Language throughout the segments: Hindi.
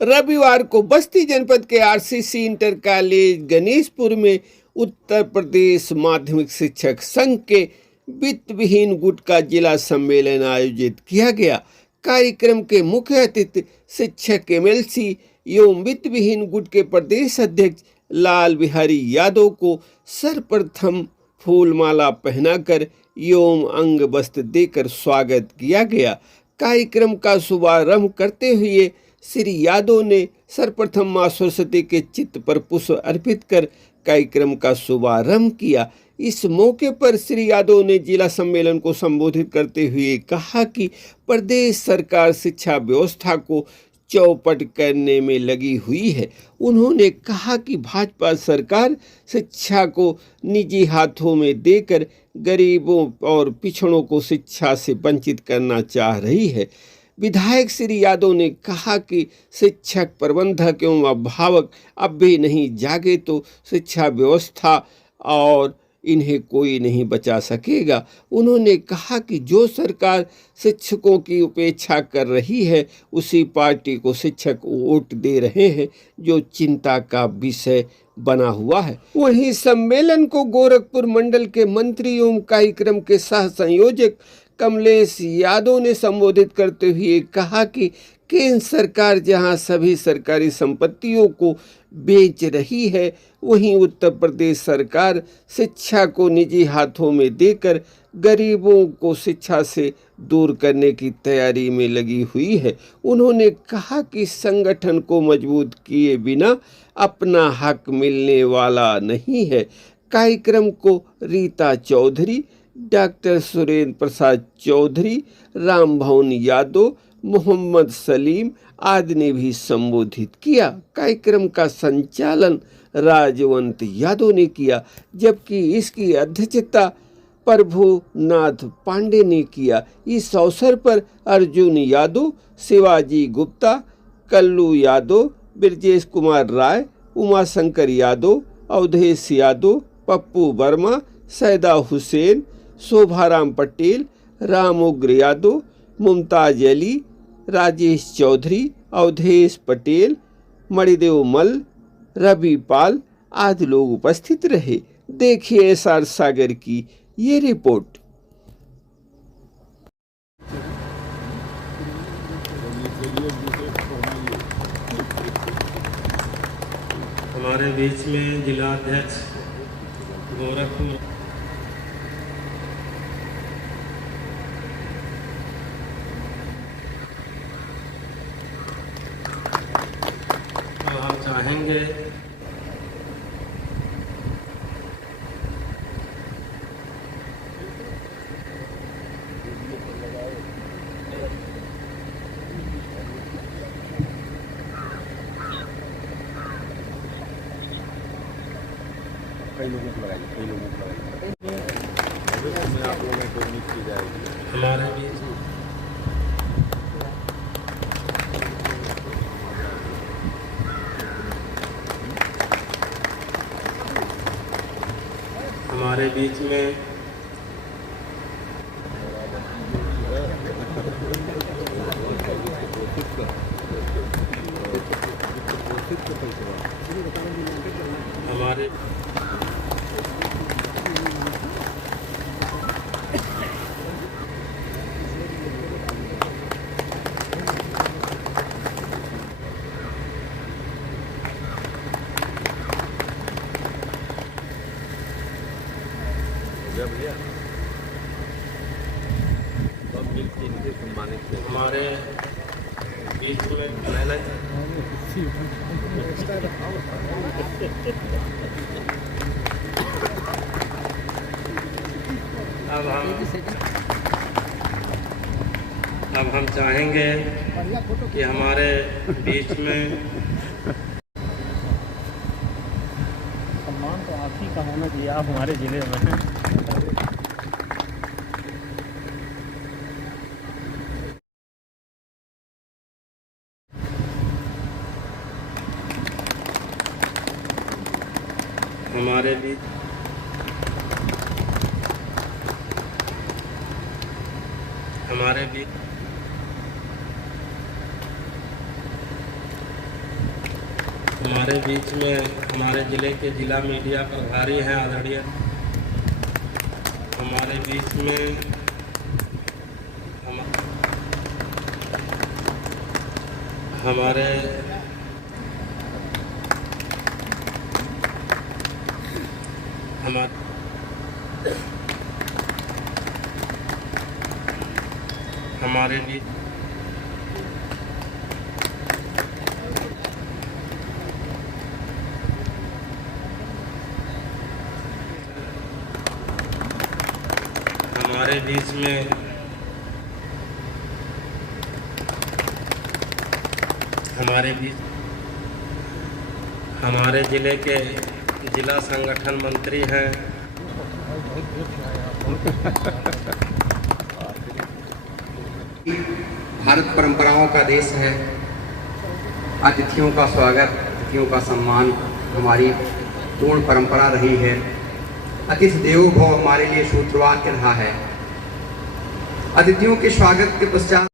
रविवार को बस्ती जनपद के आरसीसी इंटर कॉलेज गणेशपुर में उत्तर प्रदेश माध्यमिक शिक्षक संघ के वित्त विहीन गुट का जिला सम्मेलन आयोजित किया गया। कार्यक्रम के मुख्य अतिथि शिक्षक एमएलसी एवं वित्त विहीन गुट के प्रदेश अध्यक्ष लाल बिहारी यादव को सर्वप्रथम फूलमाला पहनाकर एवं अंग वस्त्र देकर स्वागत किया गया। कार्यक्रम का शुभारंभ करते हुए श्री यादव ने सर्वप्रथम मां सरस्वती के चित्त पर पुष्प अर्पित कर कार्यक्रम का शुभारंभ किया। इस मौके पर श्री यादव ने जिला सम्मेलन को संबोधित करते हुए कहा कि प्रदेश सरकार शिक्षा व्यवस्था को चौपट करने में लगी हुई है। उन्होंने कहा कि भाजपा सरकार शिक्षा को निजी हाथों में देकर गरीबों और पिछड़ों को शिक्षा से वंचित करना चाह रही है। विधायक श्री यादव ने कहा कि शिक्षक, प्रबंधक एवं अभिभावक अब भी नहीं जागे तो शिक्षा व्यवस्था और इन्हें कोई नहीं बचा सकेगा। उन्होंने कहा कि जो सरकार शिक्षकों की उपेक्षा कर रही है उसी पार्टी को शिक्षक वोट दे रहे हैं, जो चिंता का विषय बना हुआ है। वहीं सम्मेलन को गोरखपुर मंडल के मंत्री एवं कार्यक्रम के सह संयोजक कमलेश यादव ने संबोधित करते हुए कहा कि केंद्र सरकार जहां सभी सरकारी संपत्तियों को बेच रही है, वहीं उत्तर प्रदेश सरकार शिक्षा को निजी हाथों में देकर गरीबों को शिक्षा से दूर करने की तैयारी में लगी हुई है। उन्होंने कहा कि संगठन को मजबूत किए बिना अपना हक मिलने वाला नहीं है। कार्यक्रम को रीता चौधरी, डॉक्टर सुरेंद्र प्रसाद चौधरी, राम भवन यादव, मोहम्मद सलीम आदि ने भी संबोधित किया। कार्यक्रम का संचालन राजवंत यादव ने किया, जबकि इसकी अध्यक्षता प्रभुनाथ पांडे ने किया। इस अवसर पर अर्जुन यादव, शिवाजी गुप्ता, कल्लू यादव, ब्रजेश कुमार राय, उमाशंकर यादव, अवधेश यादव, पप्पू वर्मा, सैदा हुसैन, शोभाराम पटेल, राम उग्र यादव, मुमताज अली, राजेश चौधरी, अवधेश पटेल, मणिदेव मल, रवि पाल आदि लोग उपस्थित रहे। देखिए एसआर सागर की ये रिपोर्ट। हमारे बीच में जिला अध्यक्ष गोरखपुर हम चाहेंगे कई लोगों को लगाइए आप लोगों को उम्मीद की जाएगी। हमारे बीच में हमारे भैया सब मिलकर इनके सम्मानित थे। हमारे बीच में पहला अब हम चाहेंगे कि हमारे बीच में सम्मान तो आप ही का होना चाहिए, आप हमारे जिले में हैं। हमारे बीच हमारे बीच में हमारे ज़िले के जिला मीडिया प्रभारी हैं आदरणीय, हमारे बीच में हमारे हमारे बीच हमारे बीच में हमारे ज़िले के जिला संगठन मंत्री हैं भारत परंपराओं का देश है। अतिथियों का स्वागत, अतिथियों का सम्मान हमारी पूर्ण परंपरा रही है। अतिथि देवो भव हमारे लिए सूत्रवाक्य रहा है। अतिथियों के स्वागत के पश्चात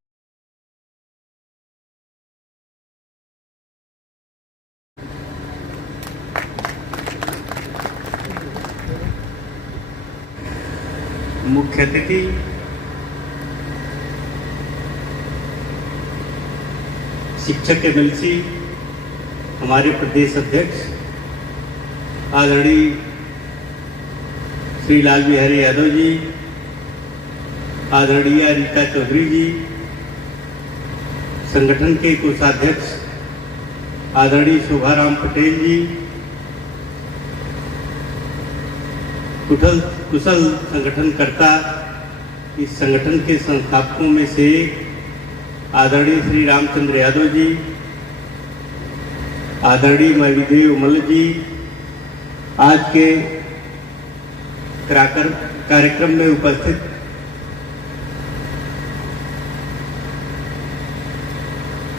मुख्य अतिथि शिक्षक एमएलसी हमारे प्रदेश अध्यक्ष आदरणीय श्री लाल बिहारी यादव जी, आदरणीय रीता चौधरी जी, संगठन के कोषाध्यक्ष आदरणीय शोभाराम पटेल जी, कुशल संगठनकर्ता, इस संगठन के संस्थापकों में से आदरणीय श्री रामचंद्र यादव जी, आदरणीय मैवीदेव मल्ल जी, आज के कार्यक्रम में उपस्थित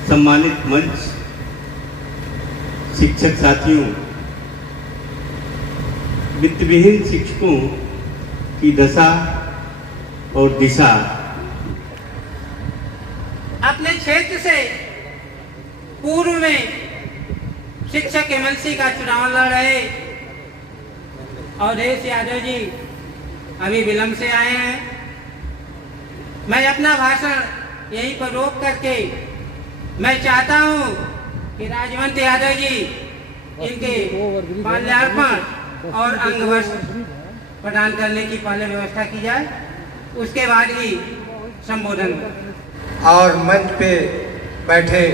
सम्मानित मंच, शिक्षक साथियों, वित्तविहीन शिक्षकों की दशा और दिशा। अपने क्षेत्र से पूर्व में शिक्षक एमएलसी का चुनाव लड़ रहे अवधेश यादव जी अभी विलम्ब से आए हैं। मैं अपना भाषण यहीं पर रोक करके मैं चाहता हूं कि राजवंत यादव जी इनके माल्यार्पण और अंगवस्त्र प्रदान करने की पहले व्यवस्था की जाए, उसके बाद ही संबोधन हो। और मंच पे बैठे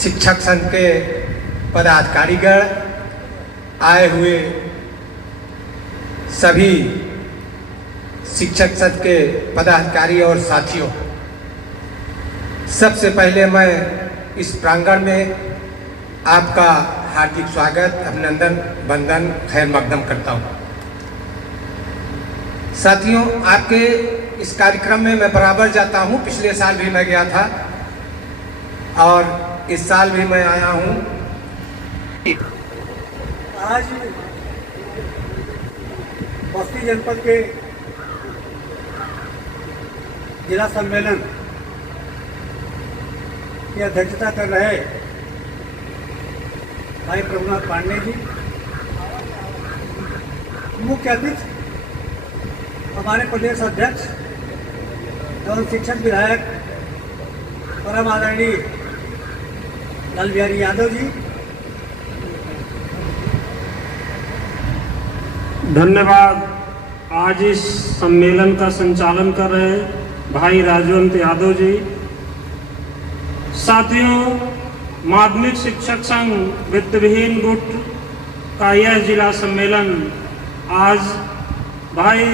शिक्षक संघ के पदाधिकारीगण, आए हुए सभी शिक्षक संघ के पदाधिकारी और साथियों, सबसे पहले मैं इस प्रांगण में आपका हार्दिक स्वागत, अभिनंदन, वंदन, खैर मकदम करता हूँ। साथियों, आपके इस कार्यक्रम में मैं बराबर जाता हूँ। पिछले साल भी मैं गया था और इस साल भी मैं आया हूँ। आज बस्ती जनपद के जिला सम्मेलन की अध्यक्षता कर रहे भाई प्रभुनाथ पांडे जी, मुख्य अतिथि हमारे प्रदेश अध्यक्ष एवं शिक्षक विधायक परम आदरणीय लाल बिहारी यादव जी, धन्यवाद। आज इस सम्मेलन का संचालन कर रहे भाई राजवंत यादव जी, साथियों, माध्यमिक शिक्षक संघ वित्तविहीन गुट का यह जिला सम्मेलन आज भाई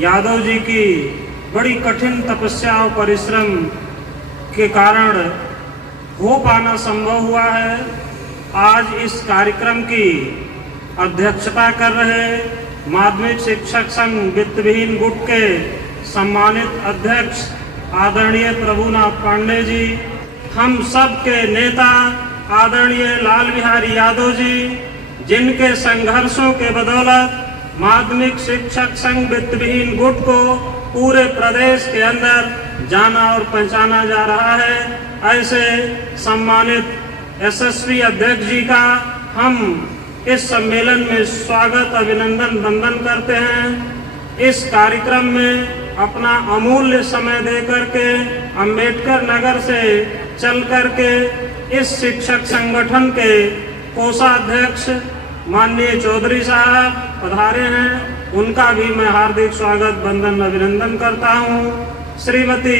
यादव जी की बड़ी कठिन तपस्या और परिश्रम के कारण हो पाना संभव हुआ है। आज इस कार्यक्रम की अध्यक्षता कर रहे माध्यमिक शिक्षक संघ वित्तविहीन गुट के सम्मानित अध्यक्ष आदरणीय प्रभुनाथ पांडे जी, हम सब के नेता आदरणीय लाल बिहारी यादव जी, जिनके संघर्षों के बदौलत माध्यमिक शिक्षक संघ वित्तविहीन गुट को पूरे प्रदेश के अंदर जाना और पहचाना जा रहा है, ऐसे सम्मानित यशस्वी अध्यक्ष जी का हम इस सम्मेलन में स्वागत अभिनंदन वंदन करते हैं। इस कार्यक्रम में अपना अमूल्य समय दे करके अंबेडकर नगर से चल करके इस शिक्षक संगठन के कोषाध्यक्ष माननीय चौधरी साहब पधारे हैं, उनका भी मैं हार्दिक स्वागत वंदन अभिनंदन करता हूँ। श्रीमती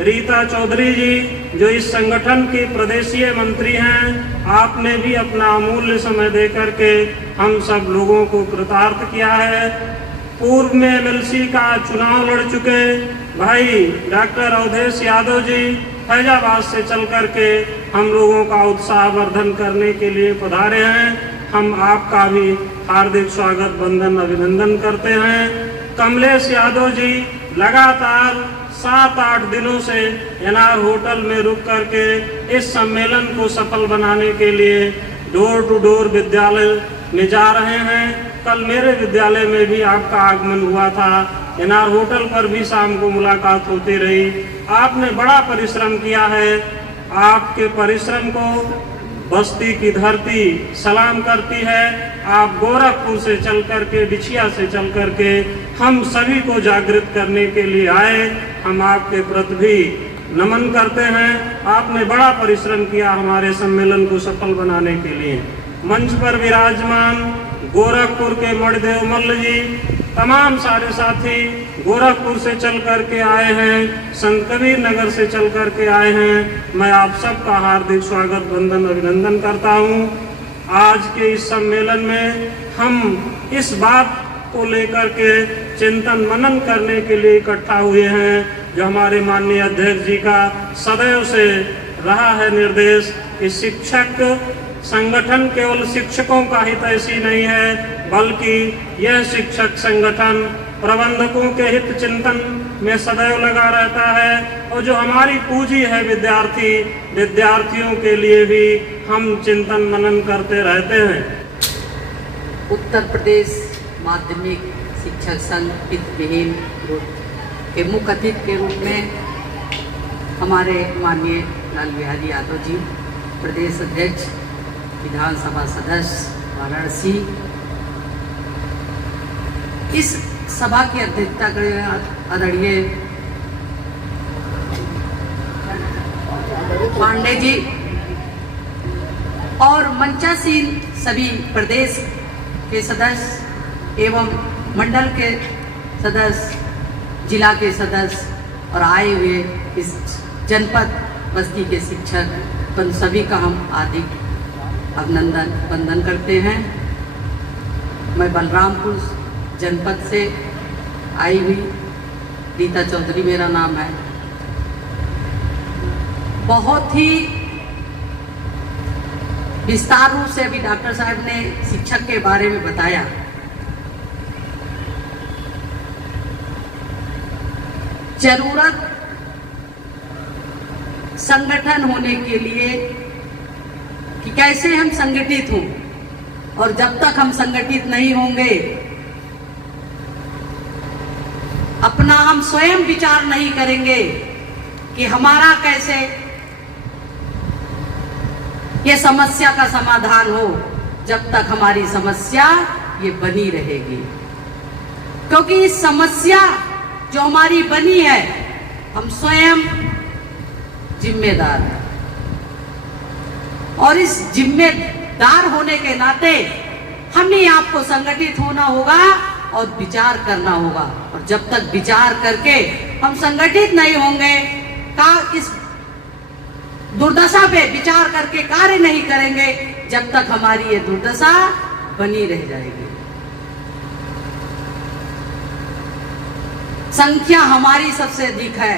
रीता चौधरी जी जो इस संगठन की प्रदेशीय मंत्री हैं, आपने भी अपना अमूल्य समय दे करके हम सब लोगों को कृतार्थ किया है। पूर्व में एमएलसी का चुनाव लड़ चुके भाई डॉक्टर अवधेश यादव जी फैजाबाद से चल करके हम लोगों का उत्साहवर्धन करने के लिए पधारे हैं। हम आपका भी हार्दिक स्वागत वंदन अभिनंदन करते हैं। कमलेश यादव जी लगातार 7-8 दिनों से एनआर होटल में रुक करके इस सम्मेलन को सफल बनाने के लिए डोर टू डोर विद्यालय में जा रहे हैं। कल मेरे विद्यालय में भी आपका आगमन हुआ था, एनआर होटल पर भी शाम को मुलाकात होती रही। आपने बड़ा परिश्रम किया है, आपके परिश्रम को बस्ती की धरती सलाम करती है। आप गोरखपुर से चल करके, बिछिया से चल करके हम सभी को जागृत करने के लिए आए। हम आपके प्रति भी नमन करते हैं। आपने बड़ा परिश्रम किया हमारे सम्मेलन को सफल बनाने के लिए। मंच पर विराजमान गोरखपुर के मणिदेव मल्ल जी, तमाम सारे साथी गोरखपुर से चल करके आए हैं, संत कबीर नगर से चल करके आए हैं। मैं आप सबका हार्दिक स्वागत वंदन अभिनंदन करता हूं। आज के इस सम्मेलन में हम इस बात को लेकर के चिंतन मनन करने के लिए इकट्ठा हुए हैं, जो हमारे माननीय अध्यक्ष जी का सदैव से रहा है निर्देश कि शिक्षक संगठन केवल शिक्षकों का हित ऐसी नहीं है, बल्कि यह शिक्षक संगठन प्रबंधकों के हित चिंतन में सदैव लगा रहता है। और जो हमारी पूंजी है विद्यार्थी, विद्यार्थियों के लिए भी हम चिंतन मनन करते रहते हैं। उत्तर प्रदेश माध्यमिक शिक्षक संघ वित्तविहीन ग्रुप के मुख्य अतिथि के रूप में हमारे माननीय लाल बिहारी यादव जी, प्रदेश अध्यक्ष विधानसभा सदस्य वाराणसी, इस सभा की अध्यक्षता करें आदरणीय पांडे जी और मंचासीन सभी प्रदेश के सदस्य एवं मंडल के सदस्य, जिला के सदस्य और आए हुए इस जनपद बस्ती के शिक्षक, उन सभी का हम हार्दिक अभिनंदन वंदन करते हैं। मैं बलरामपुर जनपद से आई हुई रीता चौधरी मेरा नाम है। बहुत ही विस्तार रूप से अभी डॉक्टर साहब ने शिक्षक के बारे में बताया। जरूरत संगठन होने के लिए कि कैसे हम संगठित हों, और जब तक हम संगठित नहीं होंगे, अपना हम स्वयं विचार नहीं करेंगे कि हमारा कैसे ये समस्या का समाधान हो, जब तक हमारी समस्या ये बनी रहेगी। क्योंकि इस समस्या जो हमारी बनी है, हम स्वयं जिम्मेदार हैं, और इस जिम्मेदार होने के नाते हम ही आपको संगठित होना होगा और विचार करना होगा। और जब तक विचार करके हम संगठित नहीं होंगे, इस दुर्दशा पे विचार करके कार्य नहीं करेंगे, जब तक हमारी ये दुर्दशा बनी रह जाएगी। संख्या हमारी सबसे अधिक है,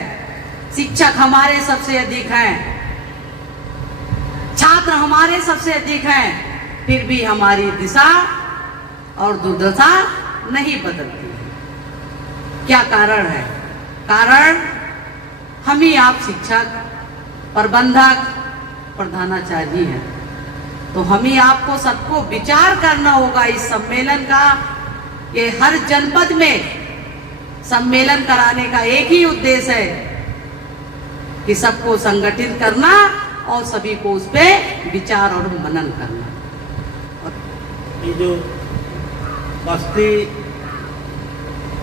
शिक्षक हमारे सबसे अधिक हैं, छात्र हमारे सबसे अधिक हैं, फिर भी हमारी दिशा और दुर्दशा नहीं बदलती है। क्या कारण है? कारण हम ही आप शिक्षक, प्रबंधक, प्रधानाचार्य हैं। तो हम ही आपको सबको विचार करना होगा। इस सम्मेलन का, ये हर जनपद में सम्मेलन कराने का एक ही उद्देश्य है कि सबको संगठित करना और सभी को उस पर विचार और मनन करना। ये जो बस्ती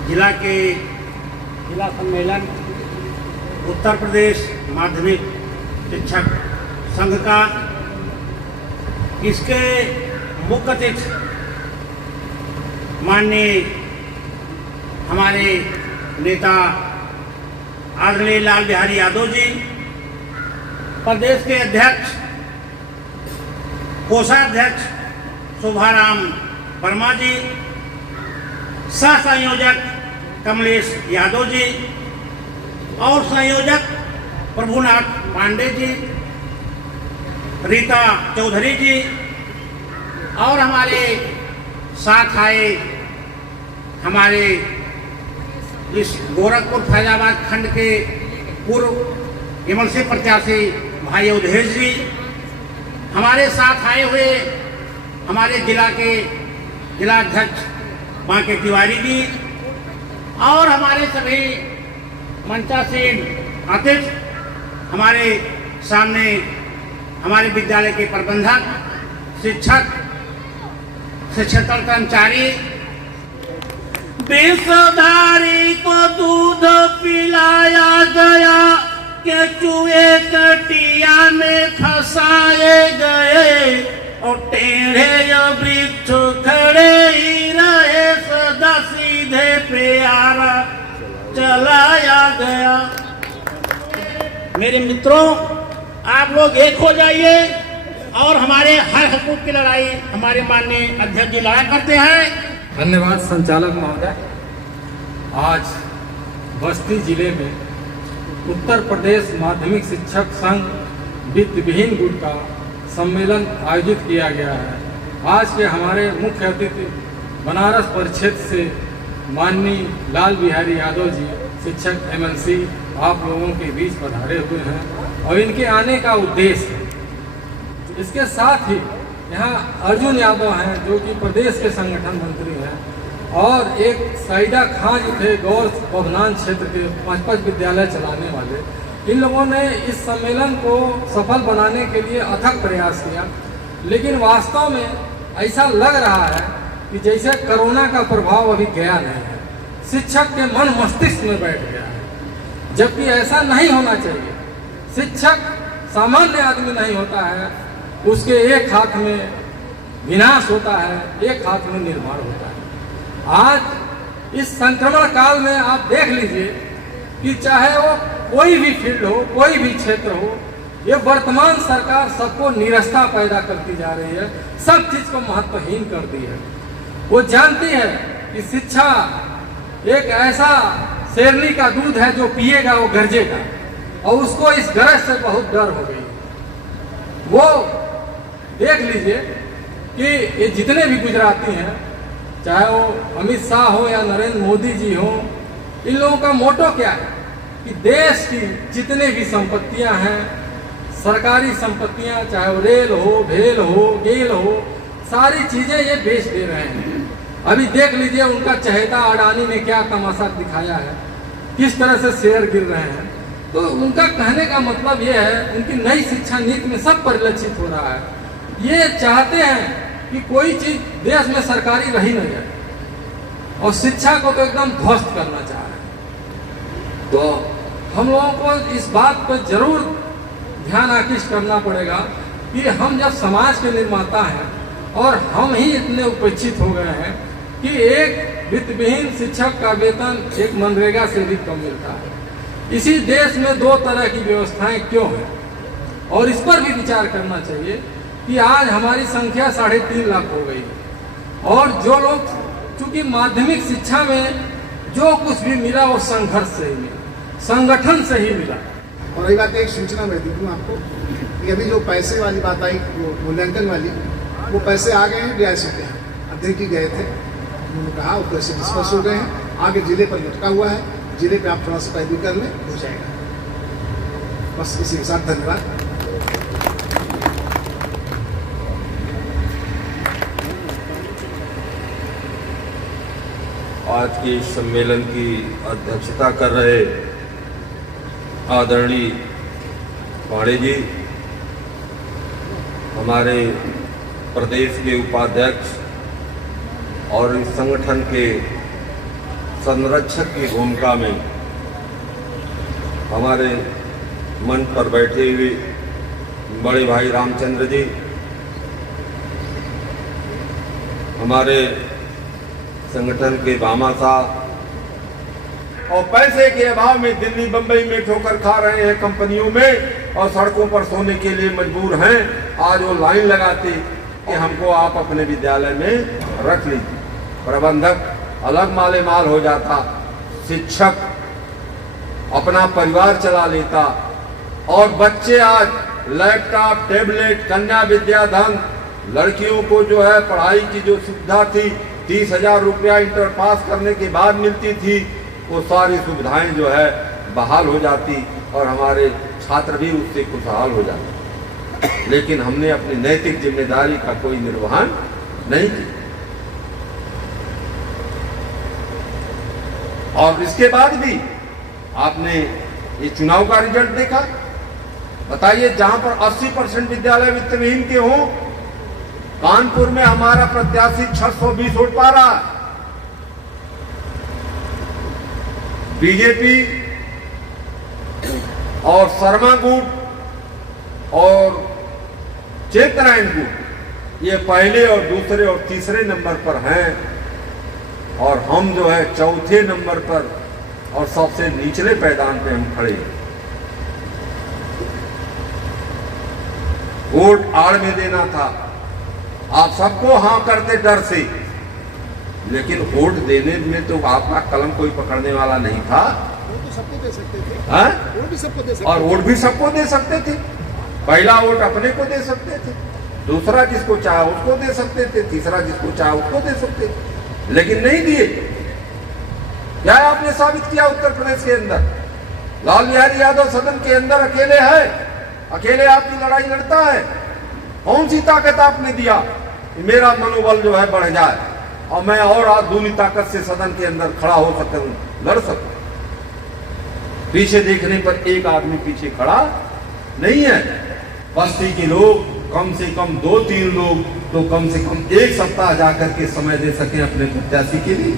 जिला के जिला सम्मेलन उत्तर प्रदेश माध्यमिक शिक्षक संघ का, इसके मुख्य अतिथि माननीय हमारे नेता आदरणीय लाल बिहारी यादव जी, प्रदेश के अध्यक्ष कोषाध्यक्ष शोभाराम वर्मा जी, सह संयोजक कमलेश यादव जी और संयोजक प्रभुनाथ पांडे जी, रीता चौधरी जी और हमारे साथ आए हमारे इस गोरखपुर फैजाबाद खंड के पूर्व एमएलसी प्रत्याशी भाई अवधेश जी, हमारे साथ आए हुए हमारे जिला के जिलाध्यक्ष बांके तिवारी जी और हमारे सभी मंचासीन अतिथि, हमारे सामने हमारे विद्यालय के प्रबंधक, शिक्षक, शिक्षकेतर कर्मचारी। विषधारी को दूध पिलाया गया कि चूहे कटिया में फंसाए गए और टेढ़े वृक्ष खड़े ही रहे, सदा सीधे प्यारा चलाया गया। मेरे मित्रों, आप लोग एक हो जाइए और हमारे हर हकूक की लड़ाई हमारे माननीय अध्यक्ष जी लड़ा करते हैं। धन्यवाद संचालक महोदय। आज बस्ती जिले में उत्तर प्रदेश माध्यमिक शिक्षक संघ वित्त विहीन गुट का सम्मेलन आयोजित किया गया है। आज के हमारे मुख्य अतिथि बनारस परिक्षेत्र से माननीय लाल बिहारी यादव जी, शिक्षक एमएलसी, आप लोगों के बीच पधारे हुए हैं और इनके आने का उद्देश्य है। इसके साथ ही यहाँ अर्जुन यादव हैं जो कि प्रदेश के संगठन मंत्री हैं, और एक सईदा खां जो थे गौर बभनान क्षेत्र के 5 विद्यालय चलाने वाले। इन लोगों ने इस सम्मेलन को सफल बनाने के लिए अथक प्रयास किया, लेकिन वास्तव में ऐसा लग रहा है कि जैसे कोरोना का प्रभाव अभी गया नहीं है, शिक्षक के मन मस्तिष्क में बैठ गया है, जबकि ऐसा नहीं होना चाहिए। शिक्षक सामान्य आदमी नहीं होता है, उसके एक हाथ में विनाश होता है, एक हाथ में निर्माण होता है। आज इस संक्रमण काल में आप देख लीजिए कि चाहे वो कोई भी फील्ड हो, कोई भी क्षेत्र हो, ये वर्तमान सरकार सबको निरस्ता पैदा करती जा रही है, सब चीज को महत्वहीन कर दी है। वो जानती है कि शिक्षा एक ऐसा शेरनी का दूध है जो पिएगा वो गरजेगा, और उसको इस गरज से बहुत डर हो गई। वो देख लीजिए कि ये जितने भी गुजराती हैं, चाहे वो अमित शाह हो या नरेंद्र मोदी जी हो, इन लोगों का मोटो क्या है कि देश की जितने भी संपत्तियां हैं, सरकारी संपत्तियां, चाहे वो रेल हो, भेल हो, गेल हो, सारी चीजें ये बेच दे रहे हैं। अभी देख लीजिए उनका चहेता अडानी ने क्या तमाशा दिखाया है, किस तरह से शेयर गिर रहे हैं। तो उनका कहने का मतलब ये है, उनकी नई शिक्षा नीति में सब परिलक्षित हो रहा है। ये चाहते हैं कि कोई चीज देश में सरकारी रही न जाए, और शिक्षा को तो एकदम ध्वस्त करना चाह रहे हैं। तो हम लोगों को इस बात पर जरूर ध्यान आकृष्ट करना पड़ेगा कि हम जब समाज के निर्माता हैं और हम ही इतने उपेक्षित हो गए हैं कि एक वित्त विहीन शिक्षक का वेतन एक मनरेगा से भी कम मिलता है। इसी देश में 2 तरह की व्यवस्थाएं क्यों हैं, और इस पर भी विचार करना चाहिए कि आज हमारी संख्या 3.5 लाख हो गई, और जो लोग, चूंकि माध्यमिक शिक्षा में जो कुछ भी मिला वो संघर्ष से ही मिला, संगठन से ही मिला। और रही बात एक सूचना मैं दी दूँ आपको कि अभी जो पैसे वाली बात आई, वो मूल्यांकन वाली, वो पैसे आ गए हैं रियासत के यहाँ। अध्यक्ष जी गए थे, उन्होंने कहा वो पैसे डिस्पर्स हो गए हैं, आगे जिले पर लटका हुआ है, जिले पे आप थोड़ा सा पैदल कर लें, हो जाएगा। बस इसी के साथ धन्यवाद। आज के इस सम्मेलन की अध्यक्षता कर रहे आदरणीय पांडे जी, हमारे प्रदेश के उपाध्यक्ष और इस संगठन के संरक्षक की भूमिका में हमारे मंच पर बैठे हुए बड़े भाई रामचंद्र जी, हमारे संगठन के भामा साहब, और पैसे के अभाव में दिल्ली बंबई में ठोकर खा रहे हैं कंपनियों में और सड़कों पर सोने के लिए मजबूर हैं। आज वो लाइन लगाते कि हमको आप अपने विद्यालय में रख लीजिए। प्रबंधक अलग माले माल हो जाता, शिक्षक अपना परिवार चला लेता, और बच्चे आज लैपटॉप, टैबलेट, कन्या विद्याधन, लड़कियों को जो है पढ़ाई की जो सुविधा थी 30,000 रुपया इंटर पास करने के बाद मिलती थी, वो सारी सुविधाएं जो है बहाल हो जाती और हमारे छात्र भी उससे खुशहाल हो जाते। लेकिन हमने अपनी नैतिक जिम्मेदारी का कोई निर्वहन नहीं किया। और इसके बाद भी आपने ये चुनाव का रिजल्ट देखा। बताइए, जहां पर 80% विद्यालय वित्तविहीन के हों, कानपुर में हमारा प्रत्याशी 620 वोट पा रहा है। बीजेपी और शर्मा गुट और चेतनारायण गुट ये पहले और दूसरे और तीसरे नंबर पर हैं, और हम जो है चौथे नंबर पर और सबसे निचले पैदान पे हम खड़े हैं। वोट आड़ में देना था, आप सबको हाँ करते डर से, लेकिन वोट देने में तो आपका कलम कोई पकड़ने वाला नहीं था। वोट तो सबको दे सकते थे, वोट भी सबको दे सकते और वोट भी सबको दे सकते थे। पहला वोट अपने को दे सकते थे, दूसरा जिसको चाहे उसको दे सकते थे, तीसरा जिसको चाहे उसको दे सकते थे, लेकिन नहीं दिए। क्या आपने साबित किया उत्तर प्रदेश के अंदर? लाल बिहारी यादव सदन के अंदर अकेले है, अकेले आपकी लड़ाई लड़ता है। कौन सी ताकत आपने दिया कि मेरा मनोबल जो है बढ़ जाए और मैं और दूनी ताकत से सदन के अंदर खड़ा हो सकता हूं, लड़ सकता। पीछे देखने पर एक आदमी पीछे खड़ा नहीं है। बस्ती के लोग कम से कम 2-3 लोग तो कम से कम 1 सप्ताह जाकर के समय दे सके अपने प्रत्याशी के लिए।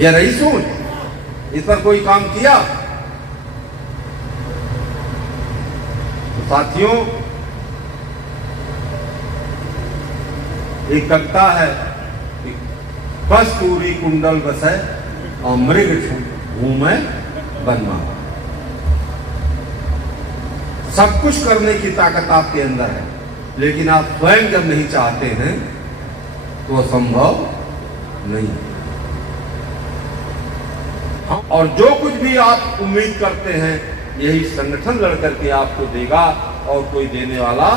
यह रही सोच, इस पर कोई काम किया? तो साथियों, एक कविता है, कस्तूरी कुंडल बसै और मृग घूमै बनमा। सब कुछ करने की ताकत आपके अंदर है, लेकिन आप स्वयं जब नहीं चाहते हैं तो संभव नहीं। और जो कुछ भी आप उम्मीद करते हैं यही संगठन लड़कर के आपको देगा और कोई देने वाला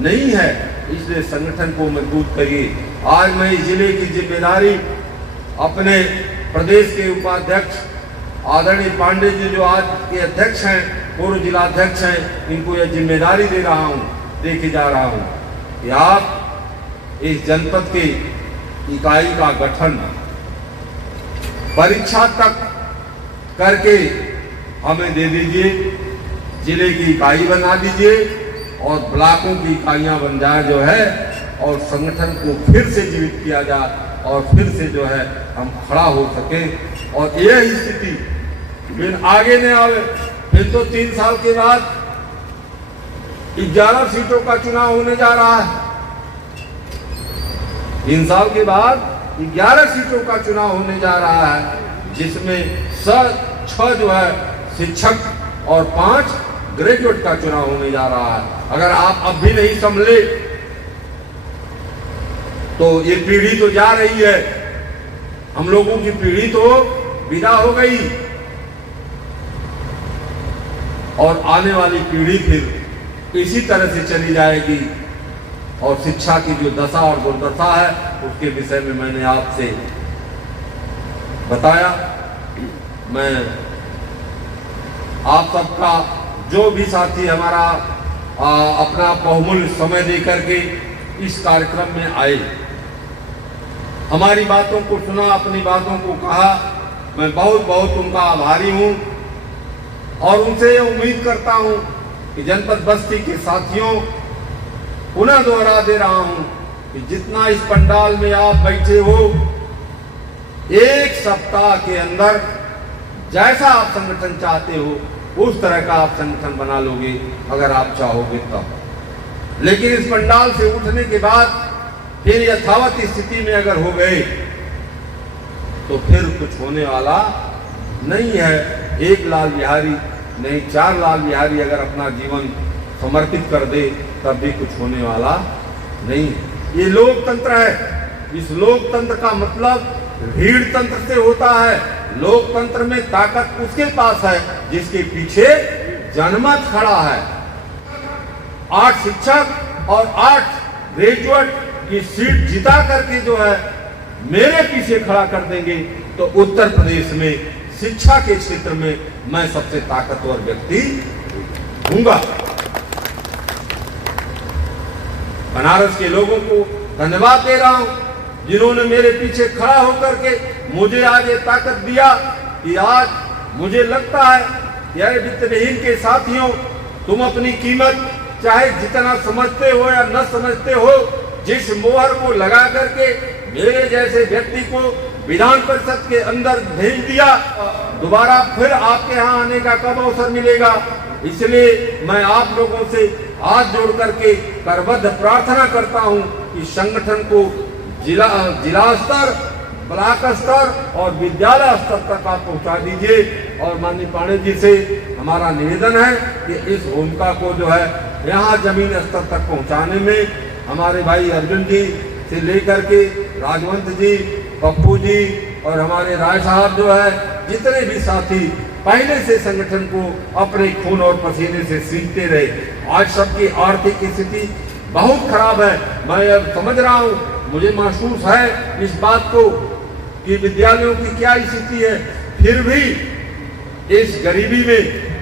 नहीं है। इसलिए संगठन को मजबूत करिए। आज मैं इस जिले की जिम्मेदारी अपने प्रदेश के उपाध्यक्ष आदरणीय पांडे जी जो आज के अध्यक्ष हैं, पूर्व जिलाध्यक्ष हैं, इनको यह जिम्मेदारी दे रहा हूं, दे के जा रहा हूं कि आप इस जनपद के इकाई का गठन परीक्षा तक करके हमें दे दीजिए, जिले की इकाई बना दीजिए और ब्लॉकों की इकाइयां बन जाए जो है, और संगठन को फिर से जीवित किया जाए और फिर से जो है हम खड़ा हो सके। और यह स्थिति फिर आगे न आवे। फिर तो 3 साल के बाद 11 सीटों का चुनाव होने जा रहा है। 3 साल के बाद 11 सीटों का चुनाव होने जा रहा है, जिसमें 6 जो है शिक्षक और 5 ग्रेजुएट का चुनाव होने जा रहा है। अगर आप अब भी नहीं संभले तो ये पीढ़ी तो जा रही है, हम लोगों की पीढ़ी तो विदा हो गई, और आने वाली पीढ़ी फिर इसी तरह से चली जाएगी। और शिक्षा की जो दशा और दुर्दशा है उसके विषय में मैंने आपसे बताया। मैं आप सबका, जो भी साथी हमारा अपना बहुमूल्य समय देकर के इस कार्यक्रम में आए, हमारी बातों को सुना, अपनी बातों को कहा, मैं बहुत बहुत उनका आभारी हूं। और उनसे ये उम्मीद करता हूं कि जनपद बस्ती के साथियों पुनः दोहरा दे रहा हूं कि जितना इस पंडाल में आप बैठे हो, एक सप्ताह के अंदर जैसा आप संगठन चाहते हो उस तरह का आप संगठन बना लोगे अगर आप चाहोगे तब। लेकिन इस पंडाल से उठने के बाद फिर यथावत स्थिति में अगर हो गए तो फिर कुछ होने वाला नहीं है। एक लाल बिहारी नहीं, 4 लाल बिहारी अगर अपना जीवन समर्पित कर दे तब भी कुछ होने वाला नहीं। ये लोकतंत्र है। इस लोकतंत्र का मतलब भीड़ तंत्र से होता है। लोकतंत्र में ताकत उसके पास है जिसके पीछे जनमत खड़ा है। 8 शिक्षक और 8 ग्रेजुएट की सीट जिता करके जो है मेरे पीछे खड़ा कर देंगे तो उत्तर प्रदेश में शिक्षा के क्षेत्र में मैं सबसे ताकतवर व्यक्ति हूंगा। बनारस के लोगों को धन्यवाद दे रहा हूं जिन्होंने मेरे पीछे खड़ा होकर के मुझे आज ये ताकत दिया कि आज मुझे लगता है कि अरे वित्तविहीन के साथियों, तुम अपनी कीमत चाहे जितना समझते हो या न समझते हो, जिस मोहर को लगा करके मेरे जैसे व्यक्ति को विधान परिषद के अंदर भेज दिया, दोबारा फिर आपके यहाँ आने का कब अवसर मिलेगा। इसलिए मैं आप लोगों से हाथ जोड़ करके करबद्ध प्रार्थना करता हूं कि संगठन को जिला स्तर, ब्लॉक स्तर और विद्यालय स्तर तक आप पहुंचा दीजिए। और माननीय पांडे जी से हमारा निवेदन है कि इस भूमिका को जो है यहाँ जमीन स्तर तक पहुंचाने में हमारे भाई अर्जुन जी से लेकर के राजवंत जी, पप्पू जी और हमारे राय साहब जो है, जितने भी साथी पहले से संगठन को अपने खून और पसीने से सींचते रहे। आज सबकी आर्थिक स्थिति बहुत खराब है। मैं अब समझ रहा हूँ, मुझे महसूस है इस बात को कि विद्यालयों की क्या स्थिति है। फिर भी इस गरीबी में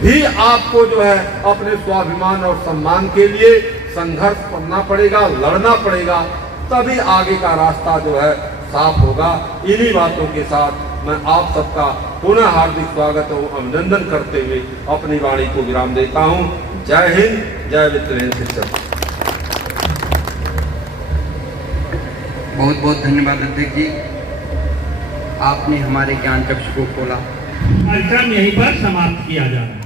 भी आपको जो है अपने स्वाभिमान और सम्मान के लिए संघर्ष करना पड़ेगा, लड़ना पड़ेगा, तभी आगे का रास्ता जो है साफ होगा। इन्हीं बातों के साथ मैं आप सबका पुनः हार्दिक स्वागत और अभिनंदन करते हुए अपनी वाणी को विराम देता हूं। जय हिंद, जय वित्तविहीन शिक्षक। बहुत बहुत धन्यवाद अध्यक्ष जी, आपने हमारे ज्ञान चक्षु को खोला। कार्यक्रम यहीं पर समाप्त किया जाए।